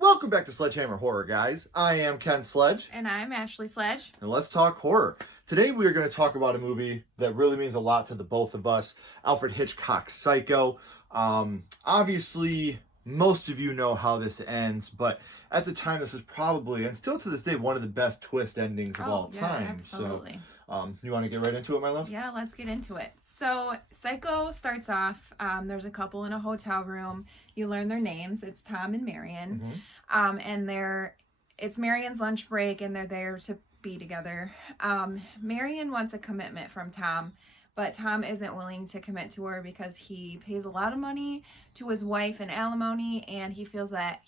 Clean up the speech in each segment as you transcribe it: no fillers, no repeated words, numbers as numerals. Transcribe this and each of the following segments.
Welcome back to Sledgehammer Horror, guys. I am Ken Sledge. And I'm Ashley Sledge. And let's talk horror. Today we are going to talk about a movie that really means a lot to the both of us. Alfred Hitchcock's Psycho. Obviously, most of you know how this ends, but at the time this is probably, and still to this day, one of the best twist endings of all time. Absolutely. So, you want to get right into it, my love? Yeah, let's get into it. So Psycho starts off, there's a couple in a hotel room. You learn their names. It's Tom and Marion. And it's Marion's lunch break and they're there to be together. Marion wants a commitment from Tom, but Tom isn't willing to commit to her because he pays a lot of money to his wife in alimony, and he feels that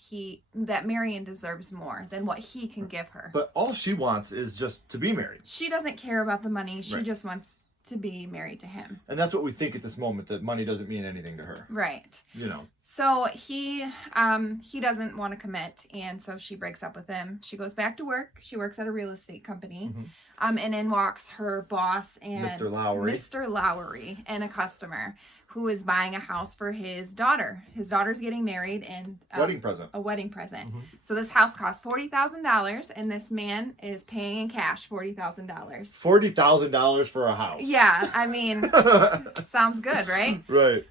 Marion deserves more than what he can give her. But all she wants is just to be married. She doesn't care about the money. She Right. just wants to be married to him. And that's what we think at this moment, that money doesn't mean anything to her. Right. You know. So he doesn't want to commit, and so she breaks up with him. She goes back to work. She works at a real estate company. And in walks her boss and Mr. Lowry and a customer who is buying a house for his daughter. His daughter's getting married and Wedding present. A wedding present. So this house costs $40,000, and this man is paying in cash $40,000. $40,000 for a house. Yeah, I mean, sounds good, right? Right.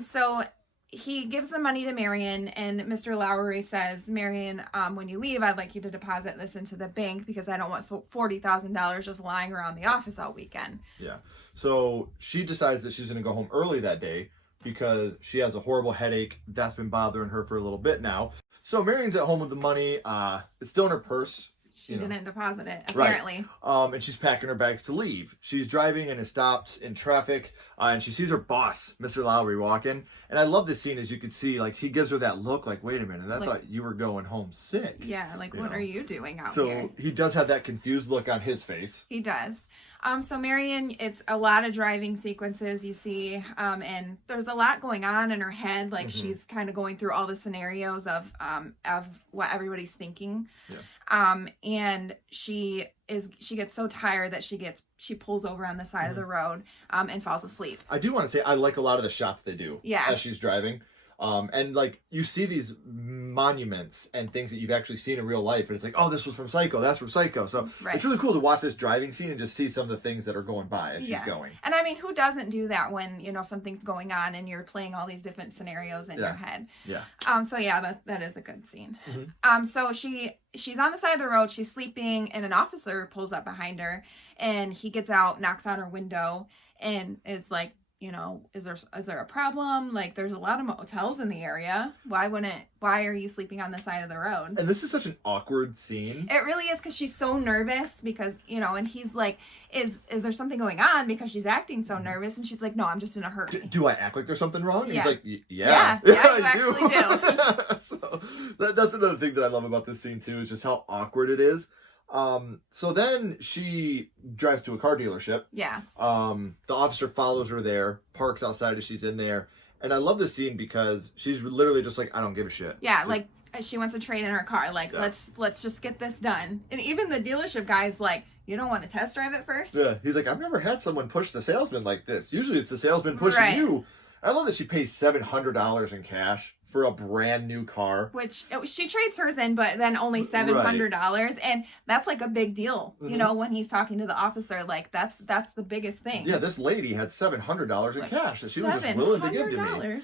So he gives the money to Marion, and Mr. Lowry says, Marion, when you leave, I'd like you to deposit this into the bank because I don't want $40,000 just lying around the office all weekend. Yeah. So she decides that she's going to go home early that day because she has a horrible headache that's been bothering her for a little bit now. So Marion's at home with the money. It's still in her purse. She didn't deposit it, apparently. Right. And she's packing her bags to leave. She's driving and is stopped in traffic, and she sees her boss, Mr. Lowry, walking. And I love this scene, as you can see, like, he gives her that look, like, wait a minute, I thought you were going home sick. Yeah, like, what are you doing out here? So he does have that confused look on his face. He does. So Marion, it's a lot of driving sequences you see, and there's a lot going on in her head. Like she's kind of going through all the scenarios of what everybody's thinking. Yeah. And she gets so tired that she pulls over on the side of the road, and falls asleep. I do want to say I like a lot of the shots they do. Yeah. As she's driving. And like you see these monuments and things that you've actually seen in real life, and it's like, oh, this was from Psycho, that's from Psycho. So It's really cool to watch this driving scene and just see some of the things that are going by as she's going. And I mean, who doesn't do that when something's going on and you're playing all these different scenarios in your head? Yeah. So yeah, that is a good scene. So she's on the side of the road, she's sleeping, and an officer pulls up behind her, and he gets out, knocks on her window, and is like, is there a problem? Like, there's a lot of motels in the area. Why are you sleeping on the side of the road? And this is such an awkward scene. It really is, because she's so nervous because, and he's like, is there something going on? Because she's acting so nervous, and she's like, no, I'm just in a hurry. Do I act like there's something wrong? And he's like, yeah, you actually do. So that's another thing that I love about this scene too, is just how awkward it is. So then she drives to a car dealership. Yes. The officer follows her there, parks outside as she's in there. And I love this scene because she's literally just like, I don't give a shit. Yeah, like she wants to trade in her car. Like, let's just get this done. And even the dealership guy's like, you don't want to test drive it first? Yeah. He's like, I've never had someone push the salesman like this. Usually it's the salesman pushing you. I love that she pays $700 in cash for a brand new car. Which she trades hers in, but then only $700. Right. And that's like a big deal. When he's talking to the officer, like that's the biggest thing. Yeah, this lady had $700 in cash that she was just willing to give to me.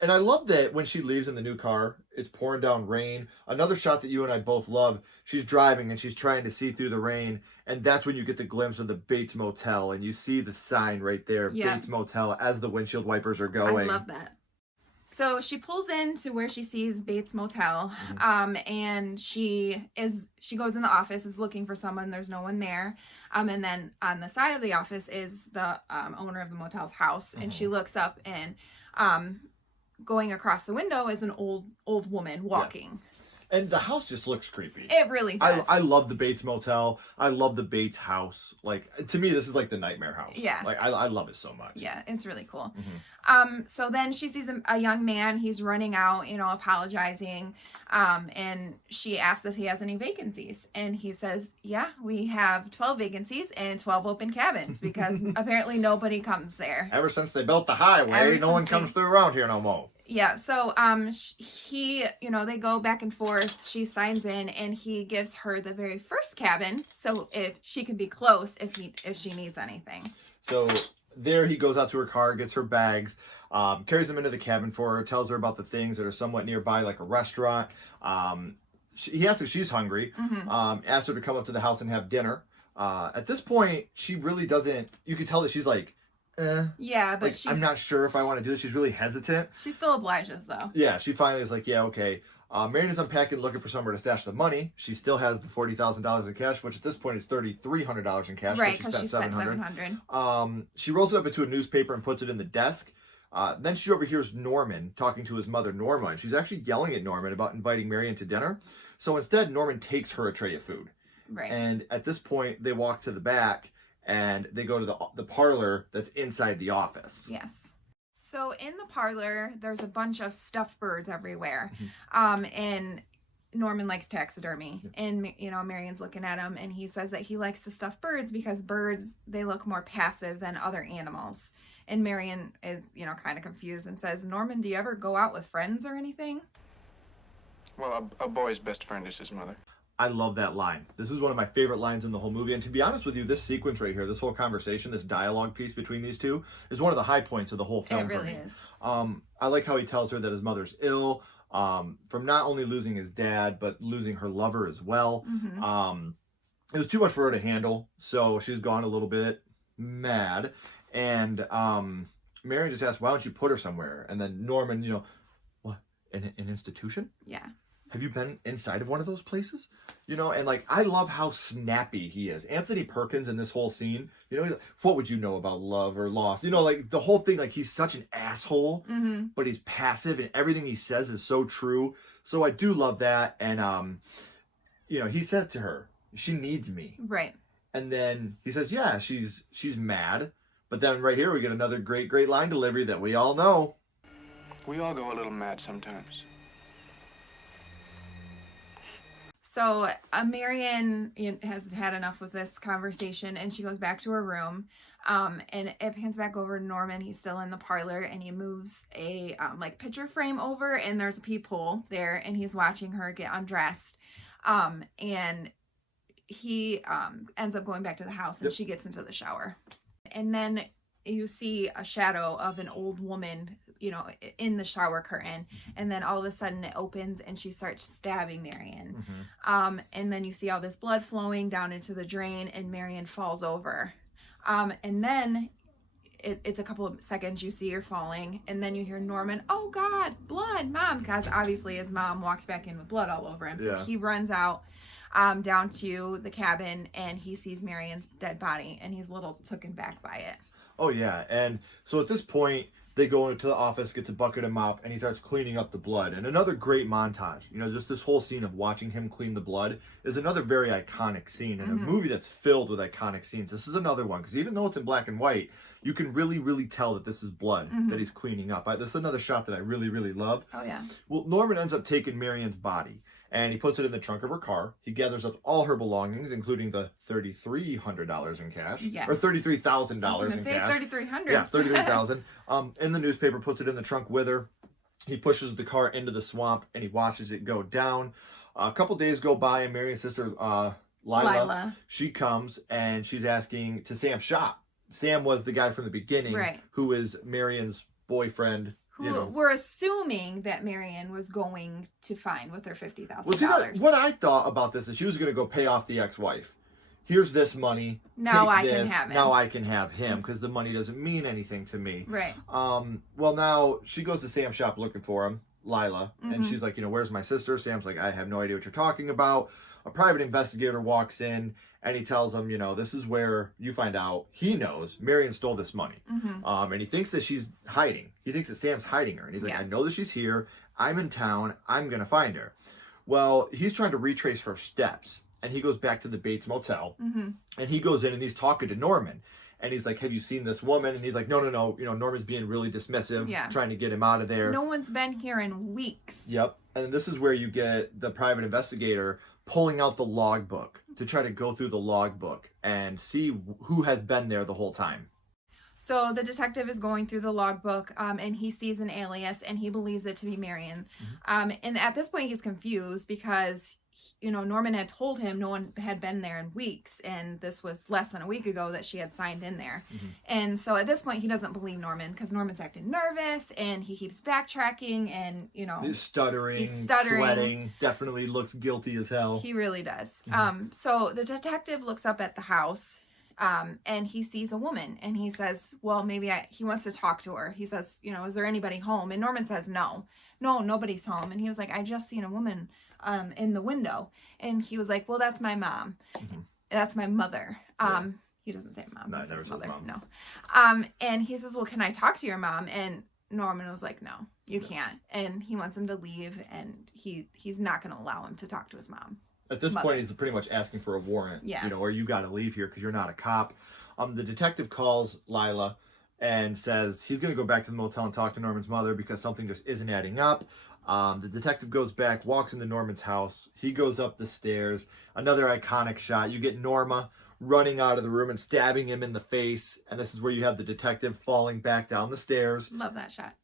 And I love that when she leaves in the new car, it's pouring down rain. Another shot that you and I both love, she's driving and she's trying to see through the rain. And that's when you get the glimpse of the Bates Motel, and you see the sign right there, Bates Motel, as the windshield wipers are going. I love that. So she pulls into where she sees Bates Motel, and she goes in the office, is looking for someone. There's no one there. And then on the side of the office is the owner of the motel's house, and she looks up, and going across the window is an old woman walking. Yeah. And the house just looks creepy. It really does. I love the Bates Motel. I love the Bates house. Like, to me, this is like the nightmare house. Yeah. Like, I love it so much. Yeah, it's really cool. So then she sees a young man. He's running out, apologizing. And she asks if he has any vacancies. And he says, yeah, we have 12 vacancies and 12 open cabins, because apparently nobody comes there. Ever since they built the highway, no one comes through around here no more. Yeah, so he, they go back and forth. She signs in, and he gives her the very first cabin, so if she can be close if she needs anything. So there he goes out to her car, gets her bags, carries them into the cabin for her, tells her about the things that are somewhat nearby, like a restaurant. He asks if she's hungry, asks her to come up to the house and have dinner. At this point, she really doesn't, you can tell that she's like, yeah, but like, I'm not sure if I want to do this. She's really hesitant. She still obliges, though. Yeah, she finally is like, yeah, okay. Marion is unpacking, looking for somewhere to stash the money. She still has the $40,000 in cash, which at this point is $3,300 in cash. Right, because she spent $700. She rolls it up into a newspaper and puts it in the desk. Then she overhears Norman talking to his mother, Norma, and she's actually yelling at Norman about inviting Marion to dinner. So instead, Norman takes her a tray of food. Right. And at this point, they walk to the back, and they go to the parlor that's inside the office. Yes. So in the parlor, there's a bunch of stuffed birds everywhere. And Norman likes taxidermy. Yeah. And, Marion's looking at him, and he says that he likes the stuffed birds because birds, they look more passive than other animals. And Marion is, kind of confused and says, Norman, do you ever go out with friends or anything? Well, a boy's best friend is his mother. I love that line. This is one of my favorite lines in the whole movie. And to be honest with you, this sequence right here, this whole conversation, this dialogue piece between these two is one of the high points of the whole film. It really is. I like how he tells her that his mother's ill from not only losing his dad, but losing her lover as well. It was too much for her to handle. So she's gone a little bit mad. And Marion just asked, why don't you put her somewhere? And then Norman, what, an institution? Yeah. Have you been inside of one of those places? And like, I love how snappy he is. Anthony Perkins in this whole scene, he's like, what would you know about love or loss? Like the whole thing, like he's such an asshole, but he's passive and everything he says is so true. So I do love that. And, he said to her, she needs me. Right. And then he says, yeah, she's mad. But then right here, we get another great, great line delivery that we all know. We all go a little mad sometimes. So Marion has had enough with this conversation, and she goes back to her room. And it pans back over to Norman. He's still in the parlor, and he moves a picture frame over, and there's a peephole there, and he's watching her get undressed. And he ends up going back to the house, and she gets into the shower. And then you see a shadow of an old woman, in the shower curtain. And then all of a sudden it opens and she starts stabbing Marion. And then you see all this blood flowing down into the drain, and Marion falls over. And then it's a couple of seconds you see her falling, and then you hear Norman, oh God, blood, Mom, because obviously his mom walks back in with blood all over him. So he runs out down to the cabin, and he sees Marion's dead body, and he's a little taken back by it. Oh, yeah. And so at this point, they go into the office, gets a bucket and mop, and he starts cleaning up the blood. And another great montage. Just this whole scene of watching him clean the blood is another very iconic scene. And a movie that's filled with iconic scenes. This is another one, because even though it's in black and white, you can really, really tell that this is blood that he's cleaning up. This is another shot that I really, really love. Oh, yeah. Well, Norman ends up taking Marion's body, and he puts it in the trunk of her car. He gathers up all her belongings, including the $3,300 in cash. Yes. Or $33,000 in cash. $3,300. Yeah, $33,000. In the newspaper, puts it in the trunk with her. He pushes the car into the swamp, and he watches it go down. A couple days go by, and Marion's sister, Lila, she comes, and she's asking to Sam's shop. Sam was the guy from the beginning, who is Marion's boyfriend. Who we're assuming that Marion was going to find with her $50,000. Well, what I thought about this is she was going to go pay off the ex-wife. Here's this money. Now I can have him. Now I can have him, because the money doesn't mean anything to me. Right. Well, now she goes to Sam's shop looking for him, Lila, and she's like, where's my sister? Sam's like, I have no idea what you're talking about. A private investigator walks in, and he tells him, this is where you find out he knows Marion stole this money. And he thinks that she's hiding. He thinks that Sam's hiding her. And he's like, I know that she's here. I'm in town. I'm going to find her. Well, he's trying to retrace her steps. And he goes back to the Bates Motel. And he goes in, and he's talking to Norman. And he's like, have you seen this woman? And he's like, no. Norman's being really dismissive, trying to get him out of there. No one's been here in weeks. Yep. And this is where you get the private investigator pulling out the logbook to try to go through the logbook and see who has been there the whole time. So the detective is going through the logbook, and he sees an alias, and he believes it to be Marion. And at this point, he's confused because, Norman had told him no one had been there in weeks, and this was less than a week ago that she had signed in there. And so at this point, he doesn't believe Norman because Norman's acting nervous, and he keeps backtracking, and, he's stuttering, sweating, definitely looks guilty as hell. He really does. So the detective looks up at the house, and he sees a woman, and he says, well, maybe he wants to talk to her. He says, is there anybody home? And Norman says, no, nobody's home. And he was like, I just seen a woman in the window. And he was like, well, that's my mom. That's my mother. He doesn't say mom. No, He says mother. No. And he says, well, can I talk to your mom? And Norman was like, no, you can't. And he wants him to leave, and he's not going to allow him to talk to his mom. At this point, he's pretty much asking for a warrant, or you got to leave here because you're not a cop. The detective calls Lila and says he's going to go back to the motel and talk to Norman's mother because something just isn't adding up. The detective goes back, walks into Norman's house. He goes up the stairs. Another iconic shot. You get Norma running out of the room and stabbing him in the face. And this is where you have the detective falling back down the stairs. Love that shot.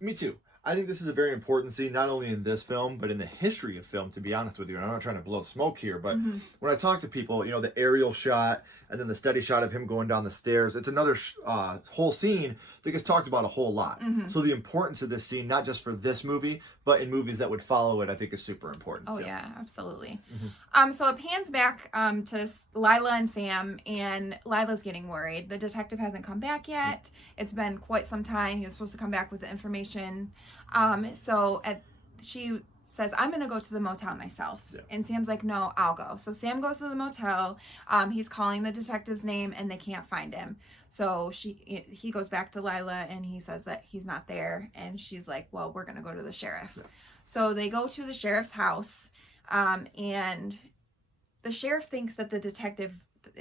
Me too. I think this is a very important scene, not only in this film, but in the history of film, to be honest with you. And I'm not trying to blow smoke here, but when I talk to people, the aerial shot and then the steady shot of him going down the stairs, it's another whole scene that gets talked about a whole lot. So the importance of this scene, not just for this movie, but in movies that would follow it, I think is super important. Oh, yeah, absolutely. So it pans back to Lila and Sam, and Lila's getting worried. The detective hasn't come back yet. It's been quite some time. He was supposed to come back with the information. She says, I'm going to go to the motel myself. And Sam's like, no, I'll go. So Sam goes to the motel. He's calling the detective's name, and they can't find him. So he goes back to Lila, and he says that he's not there. And she's like, well, we're going to go to the sheriff. So they go to the sheriff's house, and the sheriff thinks that the detective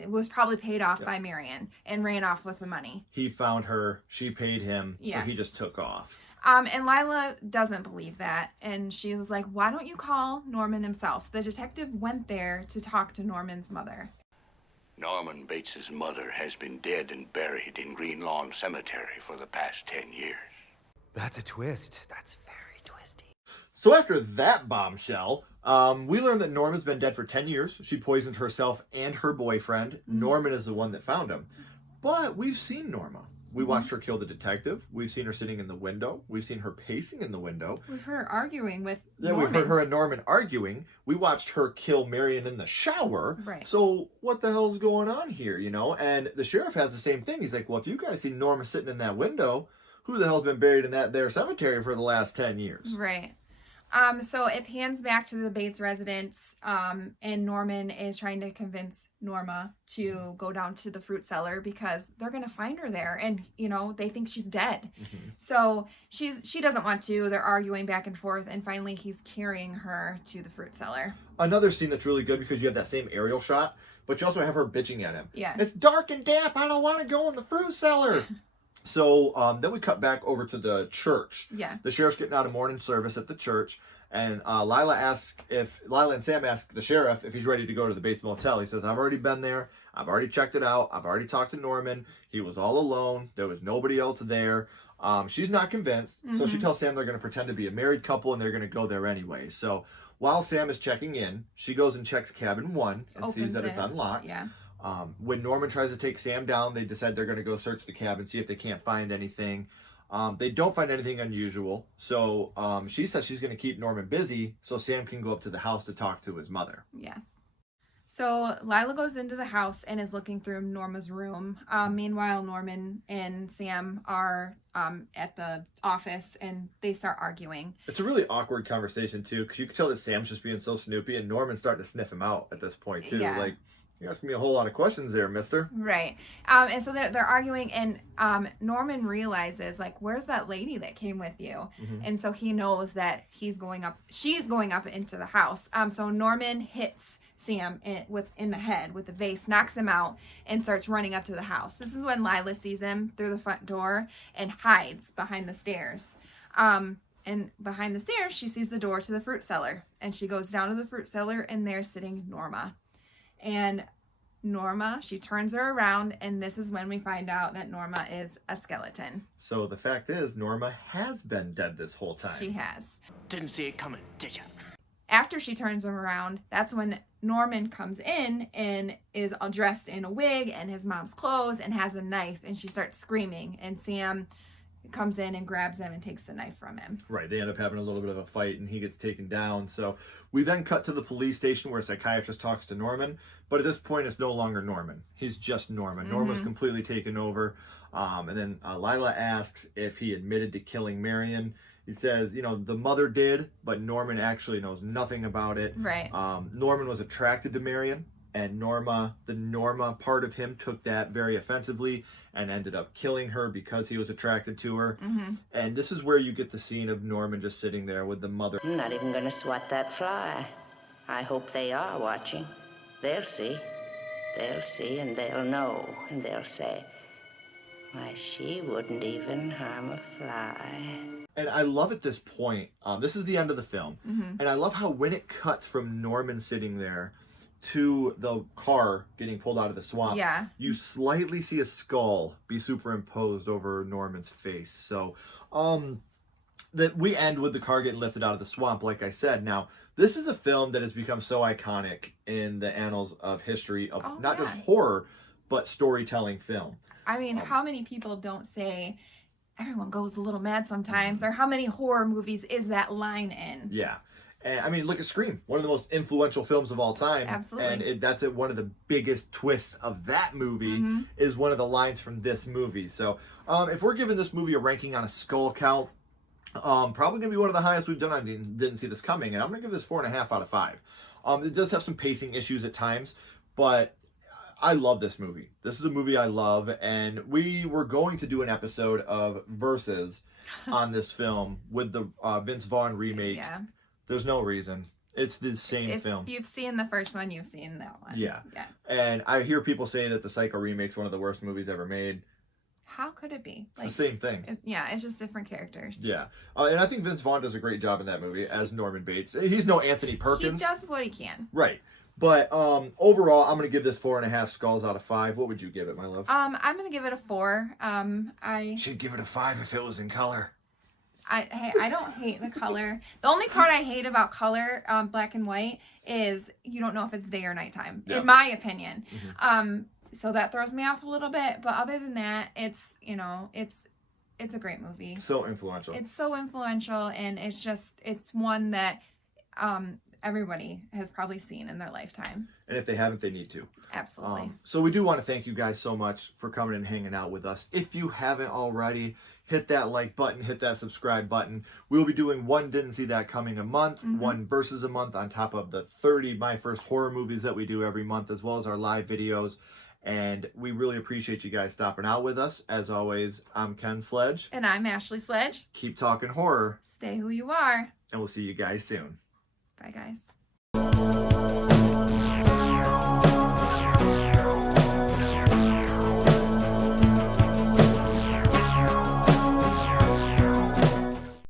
was probably paid off by Marion and ran off with the money. He found her. She paid him. So he just took off. And Lila doesn't believe that. And she was like, why don't you call Norman himself? The detective went there to talk to Norman's mother. Norman Bates's mother has been dead and buried in Green Lawn Cemetery for the past 10 years. That's a twist. That's very twisty. So after that bombshell, we learn that Norman's been dead for 10 years. She poisoned herself and her boyfriend. Norman is the one that found him. But we've seen Norma. We watched her kill the detective. We've seen her sitting in the window. We've seen her pacing in the window. We've heard her arguing with Norman. We've heard her and Norman arguing. We watched her kill Marion in the shower. Right. So what the hell's going on here, And the sheriff has the same thing. He's like, well, if you guys see Norma sitting in that window, who the hell's been buried in that there cemetery for the last 10 years? Right. So it pans back to the Bates residence, and Norman is trying to convince Norma to go down to the fruit cellar because they're going to find her there, and, they think she's dead. So she doesn't want to. They're arguing back and forth, and finally he's carrying her to the fruit cellar. Another scene that's really good because you have that same aerial shot, but you also have her bitching at him. Yeah. It's dark and damp. I don't want to go in the fruit cellar. So then we cut back over to the church. Yeah. The sheriff's getting out of morning service at the church, and Lila and Sam ask the sheriff if he's ready to go to the Bates Motel. He says, I've already been there. I've already checked it out. I've already talked to Norman. He was all alone. There was nobody else there. She's not convinced, so she tells Sam they're going to pretend to be a married couple, and they're going to go there anyway. So while Sam is checking in, she goes and checks cabin 1 and sees that it's unlocked. Yeah. When Norman tries to take Sam down, they decide they're going to go search the cabin, see if they can't find anything. They don't find anything unusual, so she says she's going to keep Norman busy so Sam can go up to the house to talk to his mother. Yes. So Lila goes into the house and is looking through Norma's room. Meanwhile, Norman and Sam are at the office, and they start arguing. It's a really awkward conversation, too, because you can tell that Sam's just being so snoopy, and Norman's starting to sniff him out at this point, too. Yeah. Like, you're asking me a whole lot of questions there, mister. Right. And so they're arguing, and Norman realizes, like, where's that lady that came with you? And so he knows that she's going up into the house. So Norman hits Sam in the head with the vase, knocks him out, and starts running up to the house. This is when Lila sees him through the front door and hides behind the stairs. And behind the stairs, she sees the door to the fruit cellar, and she goes down to the fruit cellar, and there's sitting Norma. And Norma. She turns her around, and this is when we find out that Norma is a skeleton. So the fact is, Norma has been dead this whole time. She has. Didn't see it coming, did ya? After she turns him around, that's when Norman comes in and is all dressed in a wig and his mom's clothes and has a knife, and she starts screaming, and Sam comes in and grabs him and takes the knife from him. Right, they end up having a little bit of a fight and he gets taken down. So we then cut to the police station where a psychiatrist talks to Norman, but at this point it's no longer Norman. He's just Norman. Norman's completely taken over. And then Lila asks if he admitted to killing Marion. He says, you know, the mother did, but Norman actually knows nothing about it. Right. Norman was attracted to Marion, and the Norma part of him took that very offensively and ended up killing her because he was attracted to her. And this is where you get the scene of Norman just sitting there with the mother. I'm not even gonna swat that fly. I hope they are watching. They'll see. They'll see and they'll know. And they'll say, why, she wouldn't even harm a fly. And I love at this point, this is the end of the film, and I love how when it cuts from Norman sitting there to the car getting pulled out of the swamp, you slightly see a skull be superimposed over Norman's face. So that we end with the car getting lifted out of the swamp, like I said. Now, this is a film that has become so iconic in the annals of history of not just horror, but storytelling film. I mean, how many people don't say, everyone goes a little mad sometimes, or how many horror movies is that line in? Yeah. And I mean, look at Scream, one of the most influential films of all time. Absolutely. And that's one of the biggest twists of that movie is one of the lines from this movie. So if we're giving this movie a ranking on a skull count, probably going to be one of the highest we've done. I didn't see this coming, and I'm going to give this 4.5 out of 5. It does have some pacing issues at times, but I love this movie. This is a movie I love, and we were going to do an episode of Versus on this film with the Vince Vaughn remake. Yeah. There's no reason. It's the same film. If you've seen the first one, you've seen that one. Yeah. And I hear people say that the Psycho remake's one of the worst movies ever made. How could it be? It's the same thing. It's just different characters. Yeah. And I think Vince Vaughn does a great job in that movie as Norman Bates. He's no Anthony Perkins. He does what he can. Right. But overall, I'm going to give this 4.5 skulls out of 5. What would you give it, my love? I'm going to give it a 4. I should give it a 5 if it was in color. I don't hate the color. The only part I hate about color, black and white, is you don't know if it's day or nighttime, in my opinion. So that throws me off a little bit. But other than that, it's a great movie. So influential. It's so influential, and it's one that everybody has probably seen in their lifetime. And if they haven't, they need to. Absolutely. So we do want to thank you guys so much for coming and hanging out with us. If you haven't already, hit that like button, hit that subscribe button. We'll be doing one Didn't See That coming a month, one Versus a month on top of the 30 My First Horror movies that we do every month, as well as our live videos. And we really appreciate you guys stopping out with us. As always, I'm Ken Sledge. And I'm Ashley Sledge. Keep talking horror. Stay who you are. And we'll see you guys soon. Bye, guys.